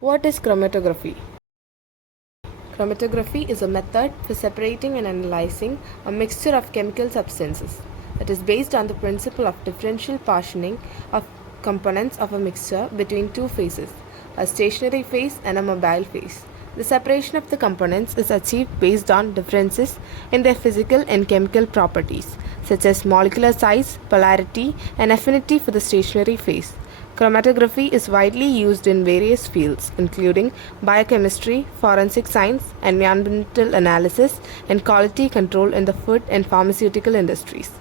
What is chromatography? Chromatography is a method for separating and analyzing a mixture of chemical substances. It is based on the principle of differential partitioning of components of a mixture between two phases, a stationary phase and a mobile phase. The separation of the components is achieved based on differences in their physical and chemical properties, such as molecular size, polarity, and affinity for the stationary phase. Chromatography is widely used in various fields, including biochemistry, forensic science, environmental analysis, and quality control in the food and pharmaceutical industries.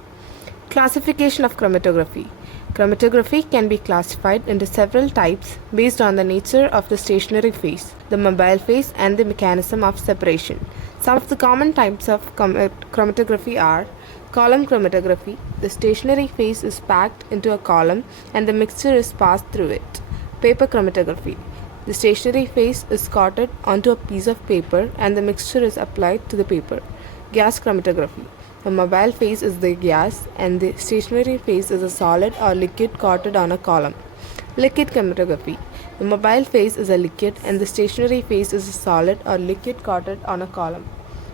Classification of chromatography. Chromatography can be classified into several types based on the nature of the stationary phase, the mobile phase, and the mechanism of separation. Some of the common types of chromatography are column chromatography. The stationary phase is packed into a column and the mixture is passed through it. Paper chromatography. The stationary phase is coated onto a piece of paper and the mixture is applied to the paper. Gas chromatography. The mobile phase is the gas and the stationary phase is a solid or liquid coated on a column. Liquid chromatography. The mobile phase is a liquid and the stationary phase is a solid or liquid coated on a column.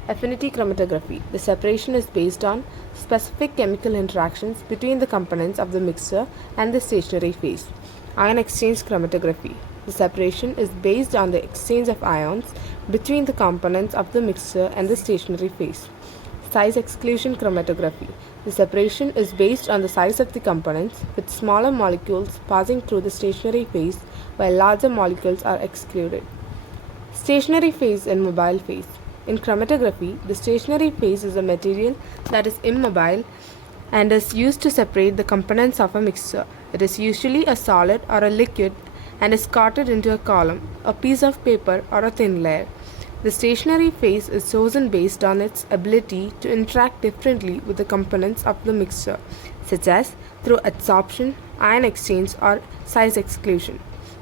Affinity chromatography. The separation is based on specific chemical interactions between the components of the mixture and the stationary phase. Ion exchange chromatography. The separation is based on the exchange of ions between the components of the mixture and the stationary phase. Size exclusion chromatography. The separation is based on the size of the components, with smaller molecules passing through the stationary phase while larger molecules are excluded. Stationary phase and mobile phase. In chromatography, the stationary phase is a material that is immobile and is used to separate the components of a mixture. It is usually a solid or a liquid and is coated into a column, a piece of paper, or a thin layer. The stationary phase is chosen based on its ability to interact differently with the components of the mixture, such as through adsorption, ion exchange, or size exclusion.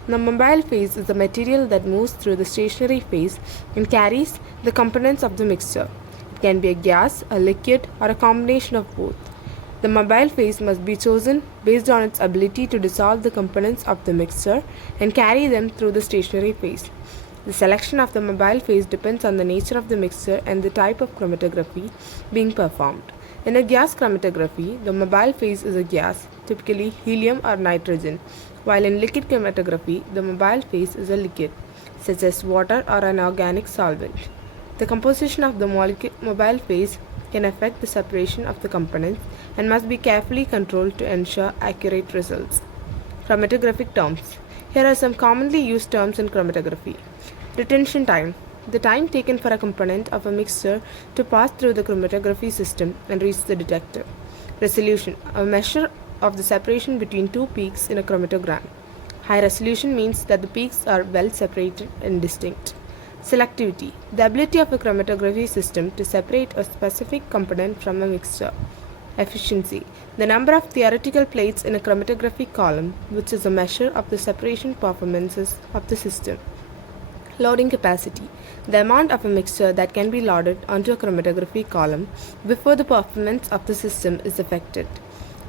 The mobile phase is the material that moves through the stationary phase and carries the components of the mixture. It can be a gas, a liquid, or a combination of both. The mobile phase must be chosen based on its ability to dissolve the components of the mixture and carry them through the stationary phase. The selection of the mobile phase depends on the nature of the mixture and the type of chromatography being performed. In a gas chromatography, the mobile phase is a gas, typically helium or nitrogen, while in liquid chromatography, the mobile phase is a liquid, such as water or an organic solvent. The composition of the mobile phase can affect the separation of the components and must be carefully controlled to ensure accurate results. Chromatographic terms. Here are some commonly used terms in chromatography. Retention time. The time taken for a component of a mixture to pass through the chromatography system and reach the detector. Resolution. A measure of the separation between two peaks in a chromatogram. High resolution means that the peaks are well separated and distinct. Selectivity. The ability of a chromatography system to separate a specific component from a mixture. Efficiency. The number of theoretical plates in a chromatography column, which is a measure of the separation performances of the system. Loading capacity. The amount of a mixture that can be loaded onto a chromatography column before the performance of the system is affected.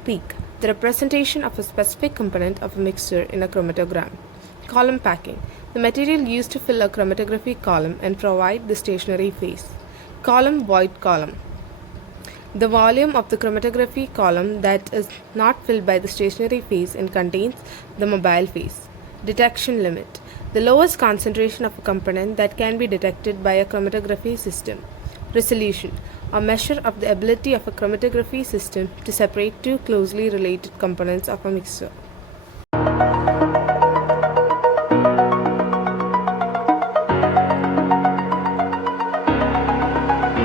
Peak. The representation of a specific component of a mixture in a chromatogram. Column packing. The material used to fill a chromatography column and provide the stationary phase. Column void column. The volume of the chromatography column that is not filled by the stationary phase and contains the mobile phase. Detection limit. The lowest concentration of a component that can be detected by a chromatography system. Resolution. A measure of the ability of a chromatography system to separate two closely related components of a mixture.